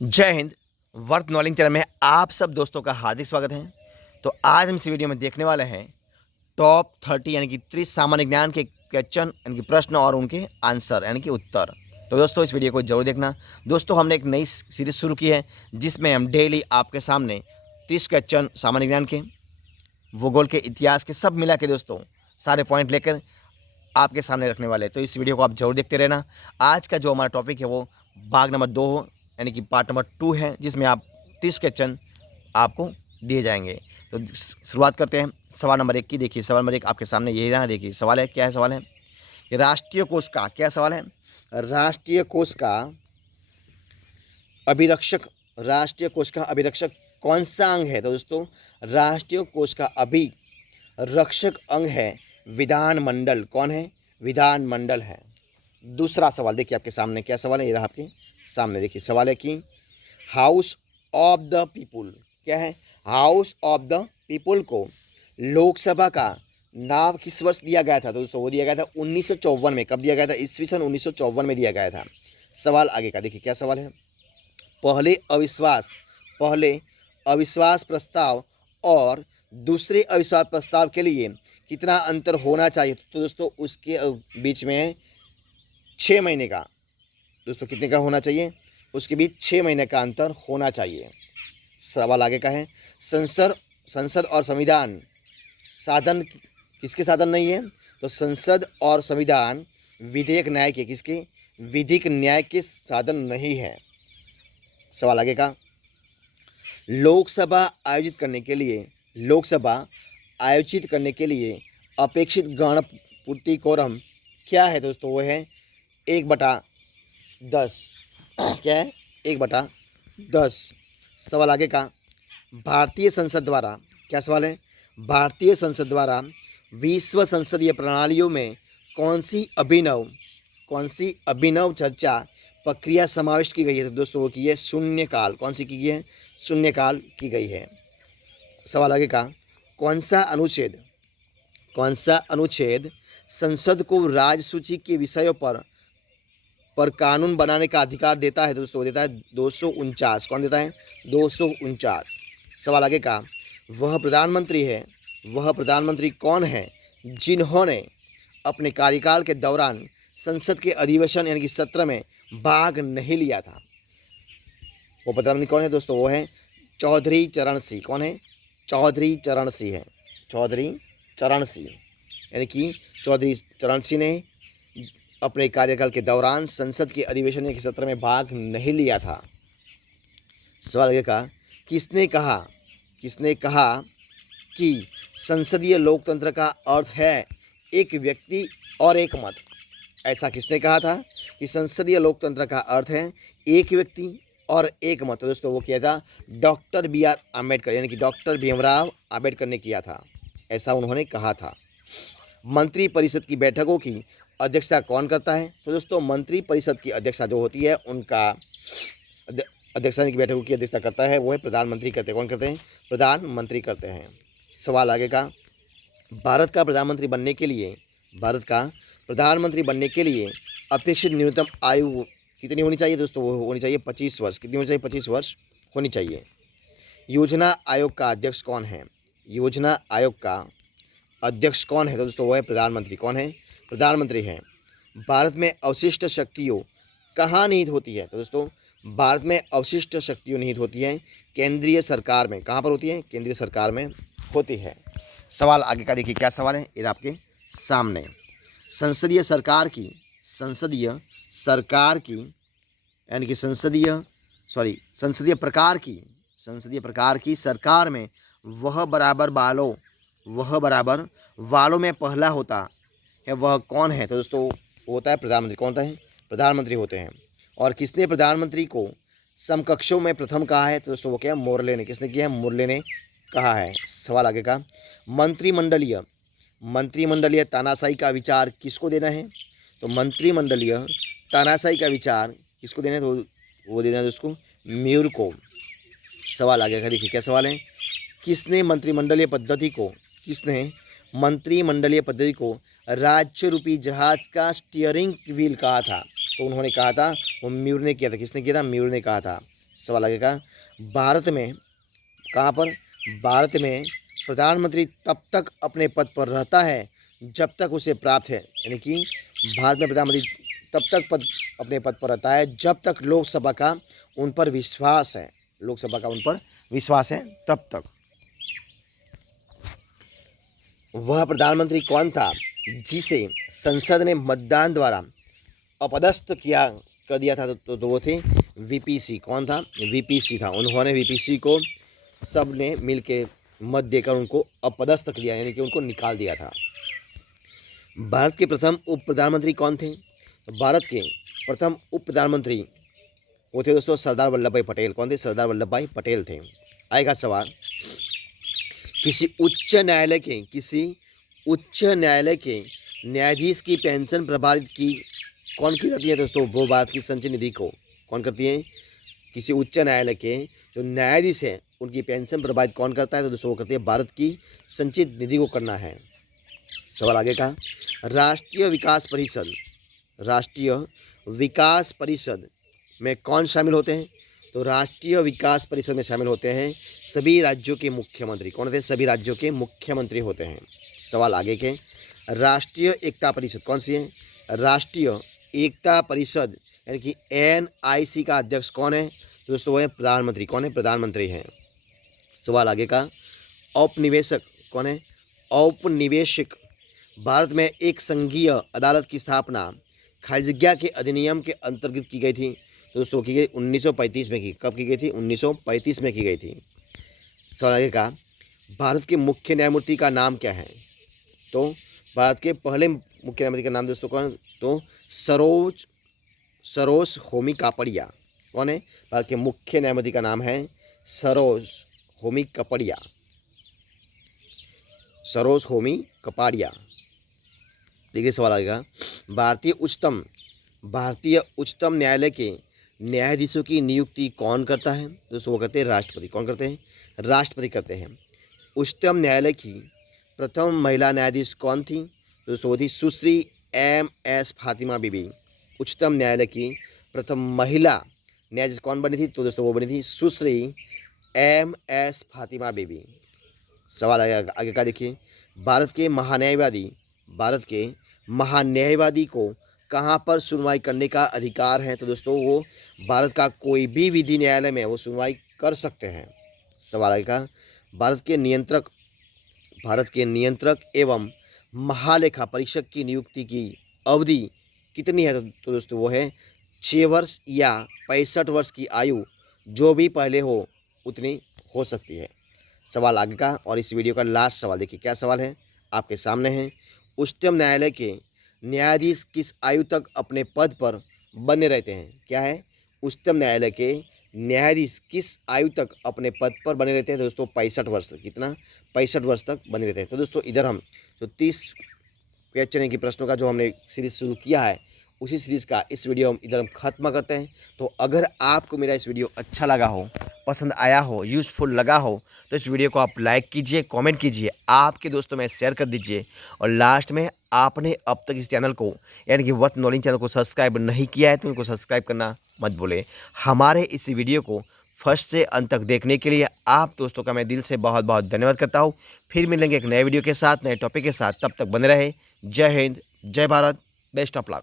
जय Hind. Worth knowledge channel में आप सब दोस्तों का हार्दिक स्वागत है। तो आज हम इस वीडियो में देखने वाले हैं टॉप 30 यानी कि 30 सामान्य ज्ञान के क्वेश्चन यानी कि प्रश्न और उनके आंसर यानी कि उत्तर। तो दोस्तों इस वीडियो को जरूर देखना। दोस्तों हमने एक नई सीरीज शुरू की है जिसमें हम डेली आपके सामने 30 क्वेश्चन सामान्य ज्ञान के, भूगोल के, इतिहास के सब मिला के दोस्तों सारे पॉइंट लेकर आपके सामने रखने वाले। तो इस वीडियो को आप जरूर देखते रहना। आज का जो हमारा टॉपिक है वो भाग नंबर 2 यानी कि पार्ट नंबर 2 है, जिसमें आप 30 क्वेश्चन आपको दिए जाएंगे। तो शुरुआत करते हैं सवाल नंबर 1 की। देखिए सवाल नंबर 1 आपके सामने यही रहा। देखिए सवाल है, क्या है सवाल है कि राष्ट्रीय कोष का, क्या सवाल है, राष्ट्रीय कोष का अभिरक्षक, राष्ट्रीय कोष का अभिरक्षक कौन सा अंग है। तो दोस्तों राष्ट्रीय कोष का अभिरक्षक अंग है विधानमंडल। कौन है? विधानमंडल है। दूसरा सवाल देखिए आपके सामने, क्या सवाल है, ये रहा आपके सामने। देखिए सवाल है कि हाउस ऑफ द पीपुल, क्या है, हाउस ऑफ द पीपुल को लोकसभा का नाम किस वर्ष दिया गया था। तो दोस्तों वो दिया गया था 1954 में। कब दिया गया था? ईस्वी सन 1954 में दिया गया था। सवाल आगे का देखिए क्या सवाल है। पहले अविश्वास प्रस्ताव और दूसरे अविश्वास प्रस्ताव के लिए कितना अंतर होना चाहिए। तो दोस्तों उसके बीच में 6 महीने का, दोस्तों कितने का होना चाहिए, उसके बीच 6 महीने का अंतर होना चाहिए। सवाल आगे का है, संसद और संविधान साधन किसके साधन नहीं है। तो संसद और संविधान विधेयक न्याय के, किसके, विधिक न्याय के साधन नहीं है। सवाल आगे का, लोकसभा आयोजित करने के लिए अपेक्षित गण पूर्ति कोरम क्या है। दोस्तों वो है 1/10। क्या है? 1/10। सवाल आगे का, भारतीय संसद द्वारा, क्या सवाल है, भारतीय संसद द्वारा विश्व संसदीय प्रणालियों में कौन सी अभिनव चर्चा प्रक्रिया समाविष्ट की गई है। तो दोस्तों वो की है शून्यकाल। कौन सी की गई है? शून्यकाल की गई है। सवाल आगे का, कौन सा अनुच्छेद संसद को राज्य के विषयों पर कानून बनाने का अधिकार देता है। दोस्तों देता है 249। कौन देता है? 249। सवाल आगे का, वह प्रधानमंत्री कौन है जिन्होंने अपने कार्यकाल के दौरान संसद के अधिवेशन यानी कि सत्र में भाग नहीं लिया था। वो प्रधानमंत्री कौन है दोस्तों? वो है चौधरी चरण सिंह। कौन है? चौधरी चरण सिंह है। चौधरी चरण सिंह यानी कि चौधरी चरण सिंह ने अपने कार्यकाल के दौरान संसद के अधिवेशन के सत्र में भाग नहीं लिया था। सवाल आगे का, किसने कहा कि संसदीय लोकतंत्र का अर्थ है एक व्यक्ति और एक मत। ऐसा किसने कहा था कि संसदीय लोकतंत्र का अर्थ है एक व्यक्ति और एक मत। तो दोस्तों वो किया था डॉक्टर B.R. आम्बेडकर यानी कि डॉक्टर भीमराव आम्बेडकर ने किया था। ऐसा उन्होंने कहा था। मंत्रिपरिषद की बैठकों की अध्यक्षता कौन करता है। तो दोस्तों मंत्रिपरिषद की अध्यक्षता जो होती है, उनका अध्यक्षता की बैठकों की अध्यक्षता करता है वो है प्रधानमंत्री करते हैं। कौन करते हैं? प्रधानमंत्री करते हैं। सवाल आगे का, भारत का प्रधानमंत्री बनने के लिए अपेक्षित न्यूनतम आयु कितनी होनी चाहिए। दोस्तों वो होनी चाहिए 25 वर्ष। कितनी होनी चाहिए? 25 वर्ष होनी चाहिए। योजना आयोग का अध्यक्ष कौन है? योजना आयोग का अध्यक्ष कौन है? तो दोस्तों वो है प्रधानमंत्री। कौन है? प्रधानमंत्री है। भारत में अवशिष्ट शक्तियों कहाँ निहित होती है। तो दोस्तों भारत में अवशिष्ट शक्तियों निहित होती है केंद्रीय सरकार में। कहाँ पर होती है? केंद्रीय सरकार में होती है। सवाल आगे का देखिए क्या सवाल है, ये आपके सामने। संसदीय प्रकार की सरकार में वह बराबर वालों में पहला होता है वह कौन है। तो दोस्तों वो होता है प्रधानमंत्री। कौन होता है? प्रधानमंत्री होते हैं। और किसने प्रधानमंत्री को समकक्षों में प्रथम कहा है। तो दोस्तों वो क्या है? मोर्ले ने। किसने किया है? मोर्ले ने कहा है। सवाल आगे का, मंत्रिमंडलीय तानाशाही का विचार किसको देना है। तो मंत्रिमंडलीय तानाशाही का विचार किसको देना है। तो वो देना है दोस्तों म्यूर को। सवाल आगे का देखिए क्या सवाल है, किसने मंत्रिमंडलीय पद्धति को राज्य रूपी जहाज का स्टीयरिंग व्हील कहा था। तो उन्होंने कहा था, वो म्यूर ने किया था। किसने किया था? म्यूर ने कहा था। सवाल आगे का, भारत में कहाँ पर, भारत में प्रधानमंत्री तब तक अपने पद पर रहता है जब तक उसे प्राप्त है, यानी कि भारत में प्रधानमंत्री तब तक अपने पद पर रहता है जब तक लोकसभा का उन पर विश्वास है, लोकसभा का उन पर विश्वास है तब तक। वह प्रधानमंत्री कौन था जिसे संसद ने मतदान द्वारा अपदस्थ कर दिया था? तो वो थे वीपी सिंह। कौन था? वीपी सिंह था। उन्होंने वीपी सिंह को सब ने मिल के मत देकर उनको अपदस्थ किया, यानी कि उनको निकाल दिया था। भारत के प्रथम उप प्रधानमंत्री कौन थे? तो भारत के प्रथम उप प्रधानमंत्री वो थे दोस्तों सरदार वल्लभ भाई पटेल। कौन थे? सरदार वल्लभ भाई पटेल थे। आएगा सवाल, किसी उच्च न्यायालय के न्यायाधीश की पेंशन प्रभावित की कौन की जाती है दोस्तों? वो भारत की संचय निधि को कौन करती है? किसी उच्च न्यायालय के जो न्यायाधीश है उनकी पेंशन प्रभावित कौन करता है? तो दोस्तों वो करती है भारत की संचित निधि को करना है। सवाल आगे का, राष्ट्रीय विकास परिषद में कौन शामिल होते हैं? तो राष्ट्रीय विकास परिषद में शामिल होते हैं सभी राज्यों के मुख्यमंत्री। कौन होते हैं? सभी राज्यों के मुख्यमंत्री होते हैं। सवाल आगे के, राष्ट्रीय एकता परिषद कौन सी है? राष्ट्रीय एकता परिषद यानी कि NIC का अध्यक्ष कौन है? तो दोस्तों वो है प्रधानमंत्री। कौन है? प्रधानमंत्री हैं। सवाल आगे का, औपनिवेशक कौन है? औपनिवेशिक भारत में एक संघीय अदालत की स्थापना खालिजग्या के अधिनियम के अंतर्गत की गई थी। तो दोस्तों की गई 1935 में की। कब की गई थी? 1935 में की गई थी। सवाल आगे का, भारत के मुख्य न्यायमूर्ति का नाम क्या है? तो भारत के पहले मुख्य न्यायमूर्ति का नाम दोस्तों कौन? तो सरोज होमी कापड़िया। कौन है? भारत के मुख्य न्यायमूर्ति का नाम है सरोज होमी कपाड़िया। देखिए सवाल आएगा, भारतीय उच्चतम न्यायालय के न्यायाधीशों की नियुक्ति कौन करता है? दोस्तों वो करते हैं राष्ट्रपति। कौन करते हैं? राष्ट्रपति करते हैं। उच्चतम न्यायालय की प्रथम महिला न्यायाधीश कौन थी? दोस्तों वो थी सुश्री MS फातिमा बीबी। उच्चतम न्यायालय की प्रथम महिला न्यायाधीश कौन बनी थी? तो दोस्तों वो बनी थी सुश्री MS फातिमा बीबी। सवाल आगे का देखिए, भारत के महान्यायवादी को कहाँ पर सुनवाई करने का अधिकार है? तो दोस्तों वो भारत का कोई भी विधि न्यायालय में वो सुनवाई कर सकते हैं। सवाल आगे का, भारत के नियंत्रक एवं महालेखा परीक्षक की नियुक्ति की अवधि कितनी है? तो दोस्तों वो है 6 वर्ष या 65 वर्ष की आयु जो भी पहले हो उतनी हो सकती है। सवाल आगे का, और इस वीडियो का लास्ट सवाल देखिए क्या सवाल है आपके सामने है। उच्चतम न्यायालय के न्यायाधीश किस आयु तक अपने पद पर बने रहते हैं? क्या है? उच्चतम न्यायालय के न्यायाधीश किस आयु तक अपने पद पर बने रहते हैं? दोस्तों 65 वर्ष तक। कितना? 65 वर्ष तक बने रहते हैं। तो दोस्तों इधर हम जो 30 क्वेश्चन की प्रश्नों का जो हमने सीरीज शुरू किया है उसी सीरीज़ का इस वीडियो हम इधर हम ख़त्म करते हैं। तो अगर आपको मेरा इस वीडियो अच्छा लगा हो, पसंद आया हो, यूज़फुल लगा हो तो इस वीडियो को आप लाइक कीजिए, कमेंट कीजिए, आपके दोस्तों में शेयर कर दीजिए। और लास्ट में आपने अब तक इस चैनल को यानी कि वर्थ नॉलेज चैनल को सब्सक्राइब नहीं किया है तो उनको सब्सक्राइब करना मत भूलें। हमारे इस वीडियो को फर्स्ट से अंत तक देखने के लिए आप दोस्तों का मैं दिल से बहुत बहुत धन्यवाद करता हूँ। फिर मिलेंगे एक नए वीडियो के साथ, नए टॉपिक के साथ। तब तक बने रहे। जय हिंद, जय भारत, बेस्ट ऑफ लक।